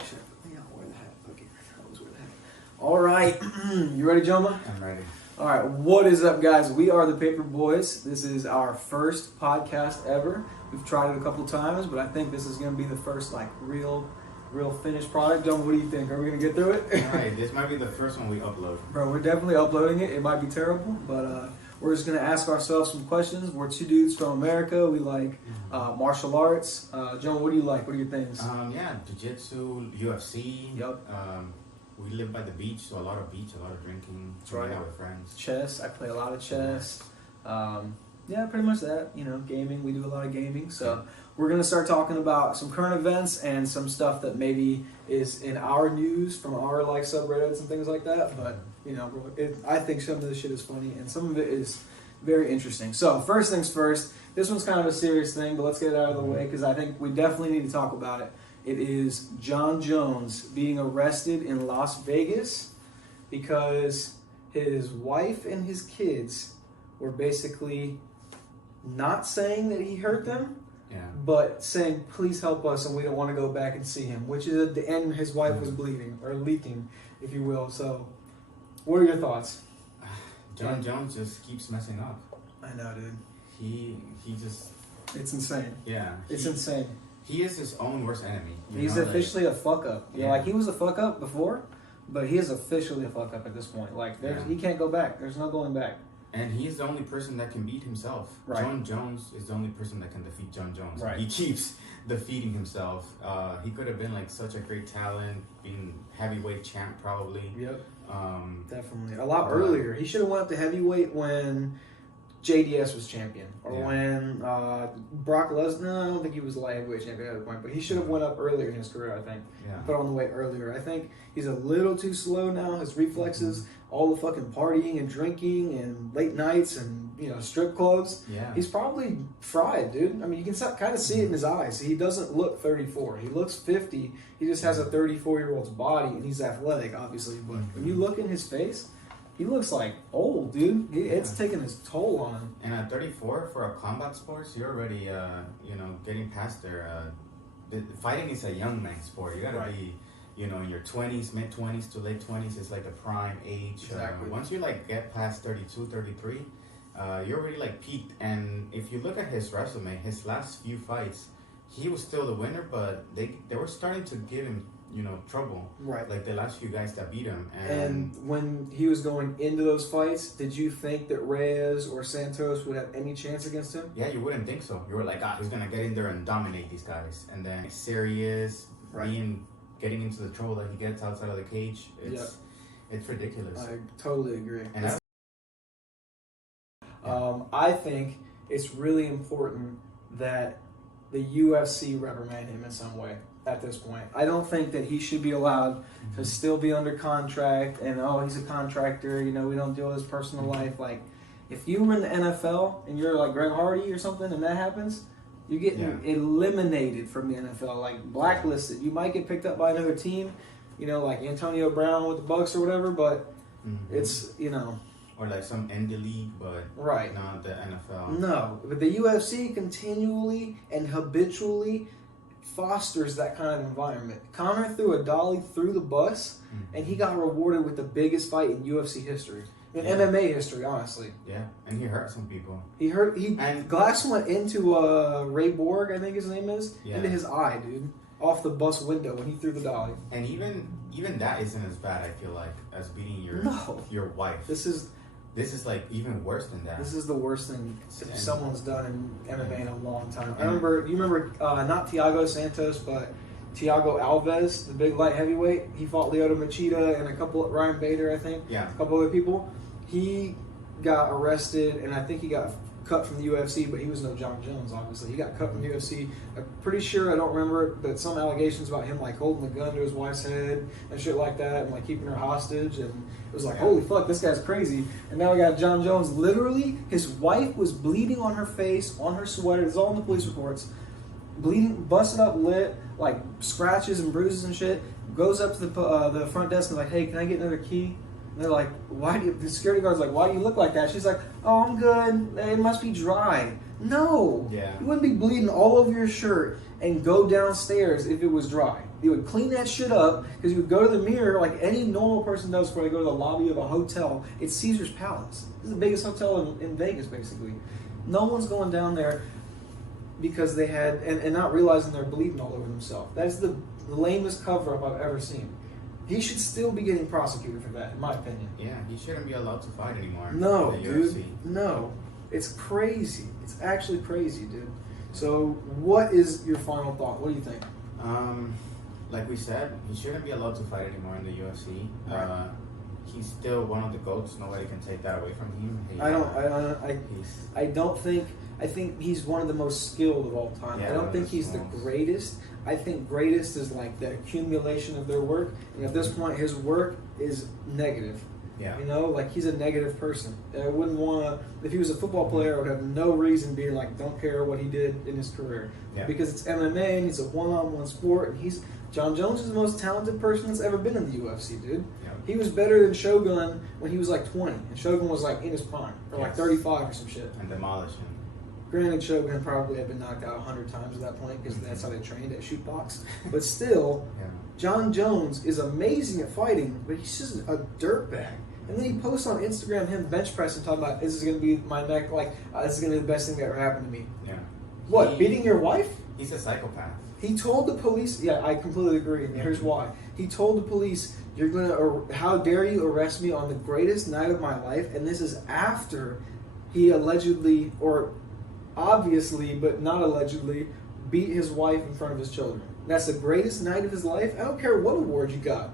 Actually, yeah, I'll wear the hat. Okay, I always wear the hat. All right, you ready, Joma? I'm ready. All right, what is up, guys? We are the Paper Boys. This is our first podcast ever. We've tried it a couple times, but I think this is going to be the first, like, real finished product. Joma, what do you think? Are we going to get through it? All right, this might be the first one we upload. Bro, we're definitely uploading it. It might be terrible, but we're just going to ask ourselves some questions. We're two dudes from America. We like martial arts. Joma, what do you like? What are your things? Yeah, jiu-jitsu, UFC. Yep. We live by the beach, so a lot of beach, a lot of drinking, That's right. hanging out with friends. Chess. I play a lot of chess. Yeah, pretty much that. You know, gaming. We do a lot of gaming. So we're going to start talking about some current events and some stuff that maybe is in our news from our like subreddits and things like that. But, you know, I think some of this shit is funny and some of it is very interesting. So first things first, this one's kind of a serious thing, but let's get it out of the way because I think we definitely need to talk about it. It is Jon Jones being arrested in Las Vegas because his wife and his kids were basically not saying that he hurt them, but saying, please help us and we don't want to go back and see him, which is at the end his wife was bleeding, or leaking, if you will. So, what are your thoughts? Jon Jones just keeps messing up. I know, dude. He just... It's insane. Yeah. It's insane. He is his own worst enemy. He's officially a fuck up. You know, like he was a fuck up before, but he is officially a fuck up at this point. Like he can't go back. There's no going back. And he's the only person that can beat himself. Right. Jon Jones is the only person that can defeat Jon Jones. Right. He keeps defeating himself. He could have been like such a great talent, being heavyweight champ probably. Yep. Definitely. A lot earlier. He should have went up to heavyweight when JDS was champion, or when Brock Lesnar. I don't think he was a light heavyweight champion at that point, but he should have went up earlier in his career. I think put on the weight earlier. I think he's a little too slow now. His reflexes, all the fucking partying and drinking and late nights and strip clubs. Yeah, he's probably fried, dude. I mean, you can kind of see it in his eyes. He doesn't look 34. He looks 50. He just has a 34-year-old's body, and he's athletic, obviously. But when you look in his face, he looks like old, dude. It's taking his toll on him. And at 34, for a combat sports, you're already, getting past there. Fighting is a young man's sport. You gotta be, in your 20s, mid-20s to late 20s is like the prime age. Exactly. Once you get past 32, 33, you're already peaked. And if you look at his resume, his last few fights, he was still the winner, but they were starting to give him trouble. Right. Like the last few guys that beat him. And when he was going into those fights, did you think that Reyes or Santos would have any chance against him? Yeah, you wouldn't think so. You were like, he's going to get in there and dominate these guys. And then serious, getting into the trouble that he gets outside of the cage. It's ridiculous. I totally agree. And I think it's really important that the UFC reprimand him in some way. At this point, I don't think that he should be allowed to still be under contract and he's a contractor, we don't deal with his personal life. Like, if you were in the NFL and you're like Greg Hardy or something and that happens, you get eliminated from the NFL, like blacklisted. You might get picked up by another team, like Antonio Brown with the Bucks or whatever, but it's or like some indie league, but not the NFL. No, but the UFC continually and habitually fosters that kind of environment. Conor threw a dolly through the bus, and he got rewarded with the biggest fight in UFC history, in MMA history, honestly. Yeah, and he hurt some people. Glass went into Ray Borg, I think his name is, into his eye, dude, off the bus window when he threw the dolly. And even that isn't as bad, I feel like, as beating your wife. This is like even worse than that. This is the worst thing someone's done in MMA in a long time. You remember not Thiago Santos, but Thiago Alves, the big light heavyweight. He fought Lyoto Machida and Ryan Bader, I think. Yeah. A couple other people. He got arrested, and I think he got cut from the UFC, but he was no Jon Jones, obviously. He got cut from the UFC. I'm pretty sure, I don't remember it, but some allegations about him holding the gun to his wife's head and shit like that, and keeping her hostage, and it was holy fuck, this guy's crazy. And now we got Jon Jones. Literally, his wife was bleeding on her face, on her sweater. It's all in the police reports. Bleeding, busted up, lit, scratches and bruises and shit. Goes up to the front desk and hey, can I get another key? And they're like, the security guard's like, why do you look like that? She's like, oh, I'm good. It must be dry. No. Yeah. You wouldn't be bleeding all over your shirt and go downstairs if it was dry. You would clean that shit up because you would go to the mirror like any normal person does before they go to the lobby of a hotel. It's Caesar's Palace. This is the biggest hotel in Vegas, basically. No one's going down there because they had, and not realizing they're bleeding all over themselves. That's the lamest cover-up I've ever seen. He should still be getting prosecuted for that, in my opinion. Yeah, he shouldn't be allowed to fight anymore. No, in the dude. UFC. No. It's crazy. It's actually crazy, dude. So, what is your final thought? What do you think? Like we said, he shouldn't be allowed to fight anymore in the UFC. Right. He's still one of the GOATs. Nobody can take that away from him. I think he's one of the most skilled of all time. Yeah, I don't think he's the greatest. I think greatest is like the accumulation of their work. And at this point, his work is negative. Yeah. You know, like he's a negative person. I wouldn't want to, if he was a football player, I would have no reason being like, don't care what he did in his career. Yeah. Because it's MMA and it's a one-on-one sport. And John Jones is the most talented person that's ever been in the UFC, dude. Yeah. He was better than Shogun when he was like 20. And Shogun was like in his prime, or like 35 or some shit. And demolish him. Granted, Shogun probably had been knocked out 100 times at that point because that's how they trained at shoot box. But still, Yeah. John Jones is amazing at fighting, but he's just a dirtbag. And then he posts on Instagram him bench pressing, talking about this is going to be my neck, like this is going to be the best thing that ever happened to me. Yeah. What, beating your wife? He's a psychopath. He told the police, yeah, I completely agree, and here's why. He told the police, how dare you arrest me on the greatest night of my life, and this is after he allegedly, or obviously, but not allegedly, beat his wife in front of his children. That's the greatest night of his life? I don't care what award you got.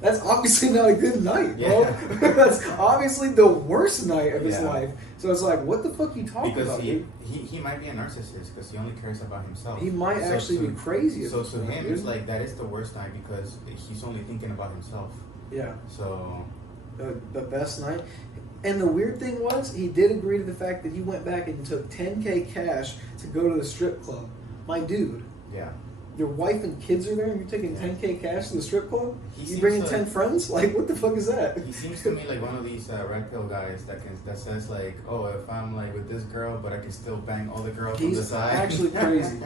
That's obviously not a good night, bro. Yeah. That's obviously the worst night of his Yeah. life. So it's like, what the fuck are you talking about? Because he might be a narcissist because he only cares about himself. He might actually be crazy. So to him, it's like that is the worst night because he's only thinking about himself. Yeah. So The best night. And the weird thing was, he did agree to the fact that he went back and took $10K cash to go to the strip club. My dude, yeah. your wife and kids are there and you're taking $10K cash to the strip club? He You bringing seems 10 friends? Like, what the fuck is that? He seems to me like one of these red pill guys that says like, oh, if I'm like with this girl, but I can still bang all the girls on the He's side. actually crazy.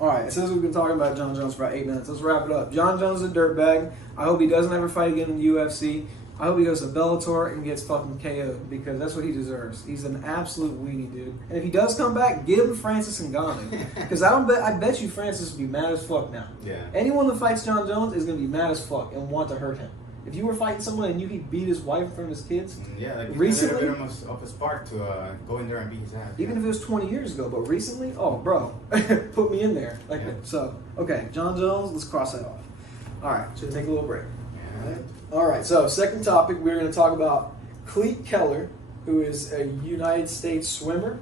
All right, since we've been talking about John Jones for about 8 minutes, let's wrap it up. John Jones is a dirtbag. I hope he doesn't ever fight again in the UFC. I hope he goes to Bellator and gets fucking KO'd because that's what he deserves. He's an absolute weenie, dude. And if he does come back, give him Francis Ngannou. Because I bet you Francis would be mad as fuck now. Yeah. Anyone that fights John Jones is going to be mad as fuck and want to hurt him. If you were fighting someone and he beat his wife in front of his kids, Yeah, like recently, a bit of a spark to go in there and beat his ass. even if it was 20 years ago, but recently, oh, bro, put me in there. Like, Yeah. So, okay, John Jones, let's cross that off. All right, should we take a little break? Yeah. All right, so second topic, we're going to talk about Klete Keller, who is a United States swimmer.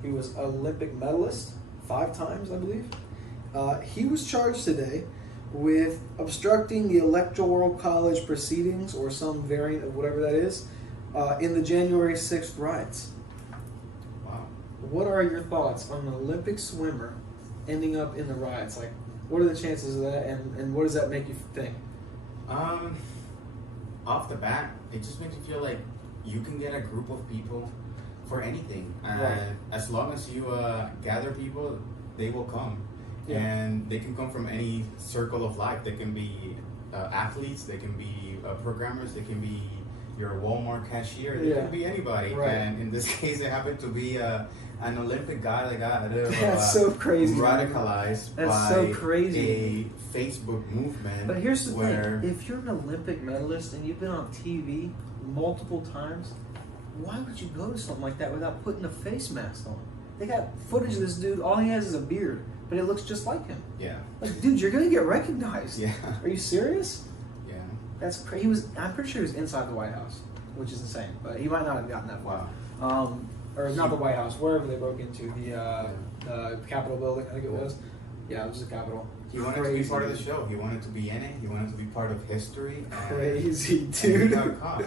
He was an Olympic medalist 5 times, I believe. He was charged today with obstructing the Electoral College proceedings, or some variant of whatever that is, in the January 6th riots. Wow. What are your thoughts on an Olympic swimmer ending up in the riots? Like, what are the chances of that, and what does that make you think? Off the bat, it just makes you feel like you can get a group of people for anything. Right. As long as you gather people, they will come. Yeah. And they can come from any circle of life. They can be athletes, they can be programmers, they can be your Walmart cashier, they can be anybody. Right. And in this case, it happened to be an Olympic guy that got That's so crazy. radicalized That's by so crazy. a Facebook movement. But here's the where thing: if you're an Olympic medalist and you've been on TV multiple times, why would you go to something like that without putting a face mask on? They got footage of this dude. All he has is a beard, but it looks just like him. Yeah. Like, dude, you're gonna get recognized. Yeah. Are you serious? Yeah. That's crazy. I'm pretty sure he was inside the White House, which is insane. But he might not have gotten that far. Wow. Or not the White House, wherever they broke into, the Capitol building, I think it was. Yeah, it was the Capitol. He wanted to be part of the show. He wanted to be in it. He wanted to be part of history. Crazy, And dude. he got caught.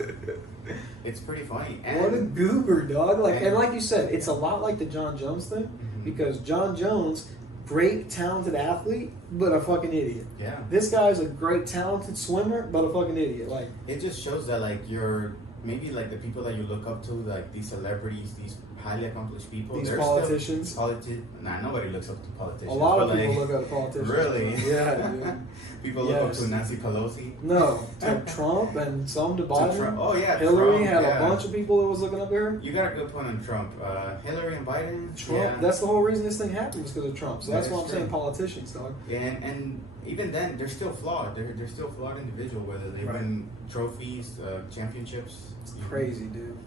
It's pretty funny. And What a goober, dog! And like you said, it's a lot like the John Jones thing, because John Jones, great talented athlete, but a fucking idiot. Yeah. This guy's a great talented swimmer, but a fucking idiot. Like, It just shows that like you're maybe like the people that you look up to, like these celebrities, these highly accomplished people. These They're politicians. Nah, nobody looks up to politicians. A lot of but people like, look up to politicians. Really? Yeah, dude. People look up to Nancy Pelosi. No, to Trump and some to Biden. Oh yeah, Hillary Trump, had yeah. a bunch of people that was looking up to her. You got a good point on Trump. Hillary and Biden. Trump. Yeah. That's the whole reason this thing happened was because of Trump. So that's That why is I'm true. saying politicians, dog. And even then, they're still flawed. They're still flawed individual. Whether they win trophies, championships. It's crazy, dude.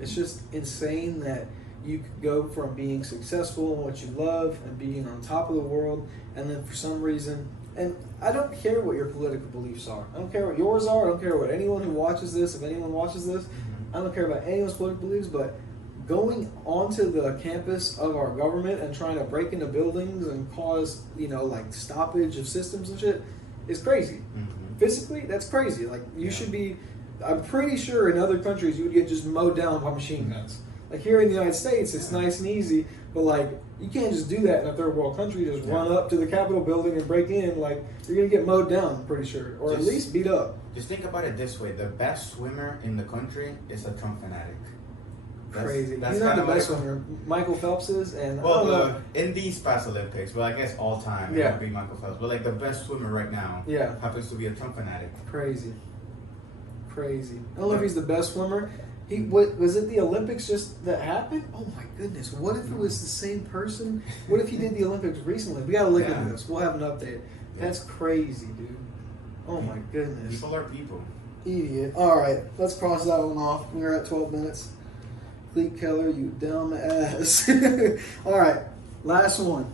It's just insane that you could go from being successful in what you love and being on top of the world, and then for some reason, and I don't care what your political beliefs are. I don't care what yours are. I don't care what anyone who watches this, if anyone watches this, I don't care about anyone's political beliefs, but going onto the campus of our government and trying to break into buildings and cause, like stoppage of systems and shit is crazy. Mm-hmm. Physically, that's crazy. Like, you should be, I'm pretty sure in other countries you would get just mowed down by machine guns. Like here in the United States, it's nice and easy, but like you can't just do that in a third world country. Just run up to the Capitol building and break in. Like you're gonna get mowed down, I'm pretty sure, or at least beat up. Just think about it this way: the best swimmer in the country is a Trump fanatic. Crazy. That's He's not the kinda best like- swimmer. Michael Phelps is, and in these past Olympics, well, I guess all time it would be Michael Phelps. But like the best swimmer right now, happens to be a Trump fanatic. Crazy. I don't know if he's the best swimmer. Was it the Olympics just that happened? Oh my goodness! What if it was the same person? What if he did the Olympics recently? We gotta look into this. We'll have an update. That's crazy, dude. Oh my goodness. People are people. Idiot. All right, let's cross that one off. We're at 12 minutes. Klete Keller, you dumb ass. All right, last one.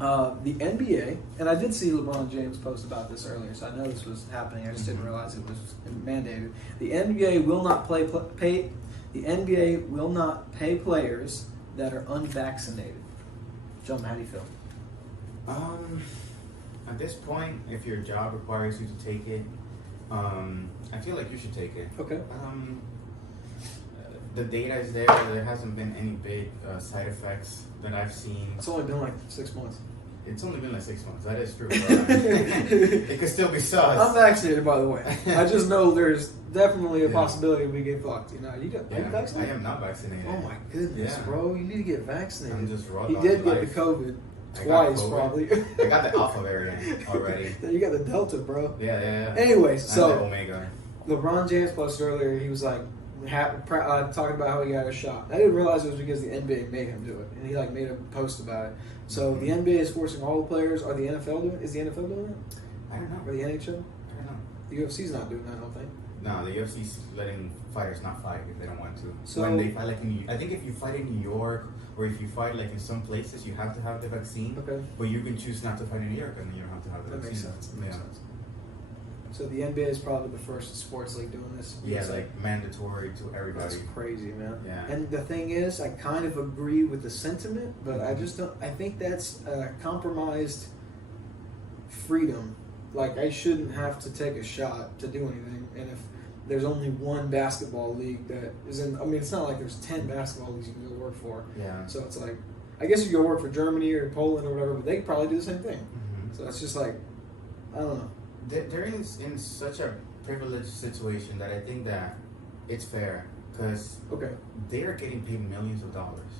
The NBA, and I did see LeBron James post about this earlier, so I know this was happening. I just didn't realize it was mandated. The NBA will not pay. The NBA will not pay players that are unvaccinated. John, how do you feel? At this point, if your job requires you to take it, I feel like you should take it. Okay. The data is there. There hasn't been any big side effects that I've seen. It's only been like 6 months. It's only been like 6 months. That is true. It could still be sus. I'm vaccinated, by the way. I just know there's definitely a possibility we get fucked. Are you vaccinated? I am not vaccinated. Oh my goodness, bro! You need to get vaccinated. I'm just raw. He did get the COVID twice, probably. I got the Alpha variant already. Then you got the Delta, bro. Yeah. Anyway, and so the Omega. LeBron James posted earlier. He was like talking about how he got a shot. I didn't realize it was because the NBA made him do it, and he made a post about it. So the NBA is forcing all the players. Are the NFL doing? Is the NFL doing it? I don't know. Or the NHL? I don't know. The UFC's not doing that, I don't think. No, the UFC's letting fighters not fight if they don't want to. So when they fight, I think if you fight in New York or if you fight in some places, you have to have the vaccine. Okay. But you can choose not to fight in New York, and then you don't have to have the vaccine. That makes sense. So the NBA is probably the first sports league doing this. Yeah, mandatory to everybody. That's crazy, man. Yeah. And the thing is, I kind of agree with the sentiment, but I just don't. I think that's compromised freedom. Like I shouldn't have to take a shot to do anything, and if there's only one basketball league that is in, it's not like there's 10 basketball leagues you can go work for. Yeah. So it's like, I guess you go work for Germany or Poland or whatever, but they could probably do the same thing. Mm-hmm. So it's just like, I don't know. They're in such a privileged situation that I think that it's fair because they are getting paid millions of dollars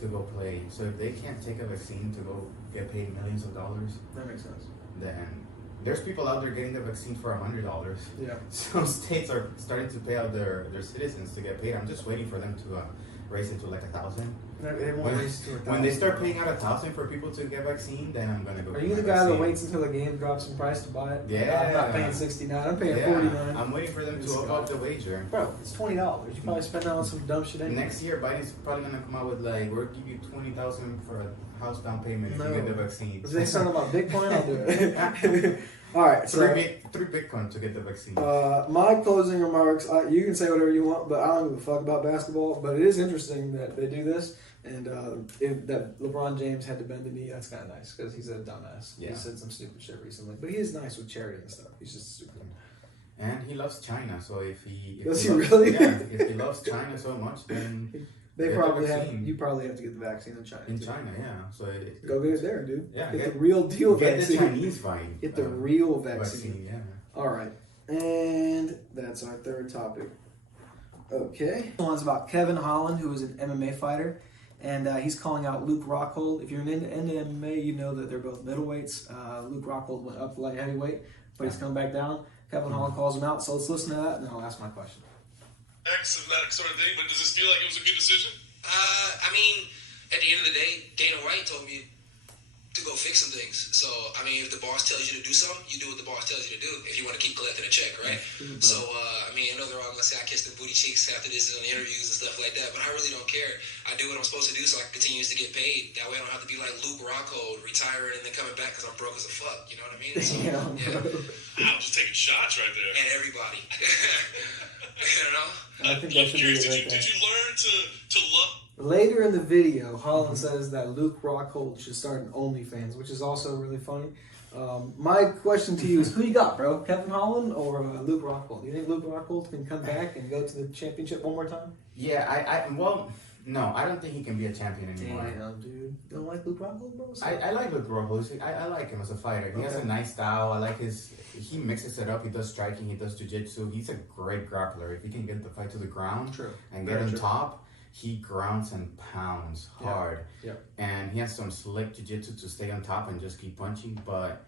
to go play. So if they can't take a vaccine to go get paid millions of dollars, that makes sense. Then there's people out there getting the vaccine for $100. Yeah. Some states are starting to pay out their citizens to get paid. I'm just waiting for them to raise it to like 1,000. When they start paying out 1,000 for people to get vaccine, then I'm gonna go. Are you the guy that waits until the game drops in price to buy it? Yeah. I'm not paying $69. I'm paying $49. I'm waiting for them to up the wager. Bro, it's $20. You probably spend that on some dumb shit anyway. Next year, Biden's probably gonna come out with we'll give you $20,000 for a house down payment if you get the vaccine. If they start about Bitcoin, I'll do it. All right, so three Bitcoin to get the vaccine. My closing remarks. You can say whatever you want, but I don't give a fuck about basketball. But it is interesting that they do this, and that LeBron James had to bend the knee. That's kind of nice because he's a dumbass. Yeah. He said some stupid shit recently, but he is nice with charity and stuff. He's just stupid. And he loves China, so if he really? Yeah, if he loves China so much, then they probably have. You probably have to get the vaccine in China. In China, yeah. So go get it there, dude. Yeah, get the real deal vaccine. Get the Chinese vaccine. Get the real vaccine. Yeah. All right, and that's our third topic. Okay. This one's about Kevin Holland, who is an MMA fighter, and he's calling out Luke Rockhold. If you're into MMA, you know that they're both middleweights. Luke Rockhold went up to light heavyweight, but he's come back down. Kevin Holland calls him out, so let's listen to that, and then I'll ask my question. X and that sort of thing, but does this feel like it was a good decision? I mean, at the end of the day, Dana White told me to go fix some things. So, I mean, if the boss tells you to do something, you do what the boss tells you to do if you want to keep collecting a check, right? So, I mean, I know they're all going to say I kissed the booty cheeks after this in the interviews and stuff like that, but I really don't care. I do what I'm supposed to do so I can continue to get paid. That way I don't have to be like Luke Rockhold, retiring and then coming back because I'm broke as a fuck. You know what I mean? So, I'm just taking shots right there. And everybody. You know? I think that should be it right there. Did you learn to love? Later in the video, Holland says that Luke Rockhold should start an OnlyFans, which is also really funny. My question to you is, who you got, bro? Kevin Holland or Luke Rockhold? You think Luke Rockhold can come back and go to the championship one more time? Yeah, well, no, I don't think he can be a champion anymore. Damn, dude. You don't like Luke Rockhold, bro? I like Luke Rockhold. I like him as a fighter. He has a nice style. I like he mixes it up. He does striking. He does jiu-jitsu. He's a great grappler. If he can get the fight to the ground and get on top, he grounds and pounds hard. Yeah. And he has some slick jiu-jitsu to stay on top and just keep punching. But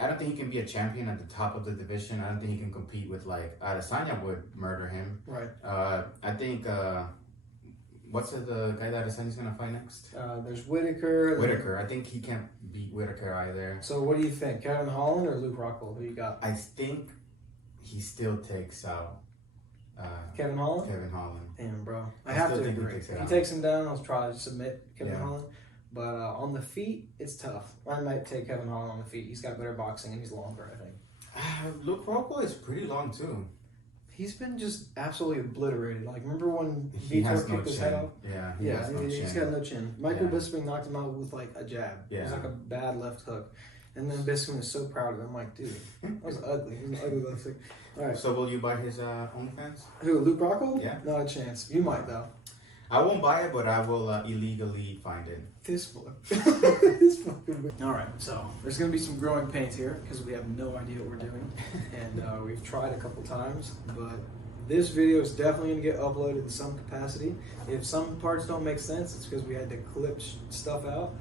I don't think he can be a champion at the top of the division. I don't think he can compete with, like, Adesanya would murder him. Right. I think, what's the guy that Adesanya's going to fight next? There's Whitaker. Whitaker. I think he can't beat Whitaker either. So what do you think? Kevin Holland or Luke Rockhold? Who you got? I think he still takes out Kevin Holland? Kevin Holland. Damn, bro. I have to agree. If he takes him down, I'll try to submit Kevin Holland. But on the feet, it's tough. I might take Kevin Holland on the feet. He's got better boxing and he's longer, I think. Luke Rockhold is pretty long, too. He's been just absolutely obliterated. Like, remember when he has Vitor no kicked his chin. head off? Yeah, He's got no chin. Michael Bisping knocked him out with, like, a jab. Yeah. It was like a bad left hook. And then Bisping was so proud of him. I'm like, dude, that was ugly. He was an ugly left hook. All right. So will you buy his OnlyFans? Who, Luke Rockhold? Yeah. Not a chance. You might, though. I won't buy it, but I will illegally find it. This boy. This fucking boy. All right, so there's going to be some growing pains here because we have no idea what we're doing. And we've tried a couple times, but this video is definitely going to get uploaded in some capacity. If some parts don't make sense, it's because we had to clip stuff out.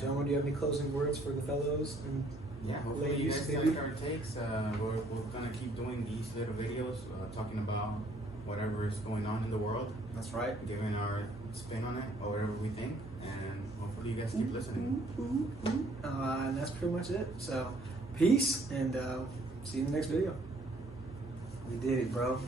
Gentlemen, do you have any closing words for the fellows? And yeah, hopefully you guys like our takes. We're going to keep doing these little videos talking about whatever is going on in the world. That's right. Giving our spin on it or whatever we think. And hopefully you guys keep listening. And that's pretty much it. So, peace, and see you in the next video. We did it, bro.